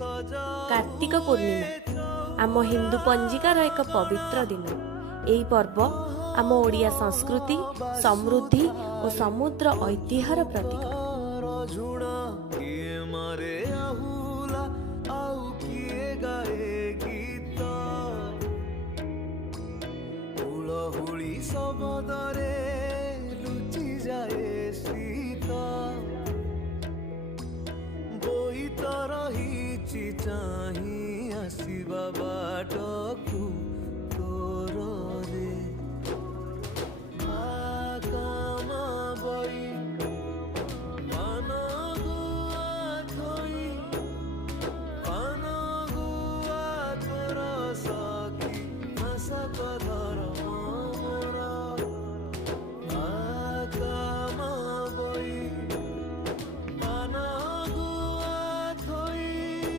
कार्तिक पूर्णिमा आम हिंदू पंजिकार एक पवित्र दिन। यही पर्व आम ओडिया संस्कृति समृद्धि और समुद्र ऐतिह्यर प्रतीक। शबदरे लुचि जाए शीत बोई तो रही चाही आसवा बाटकू।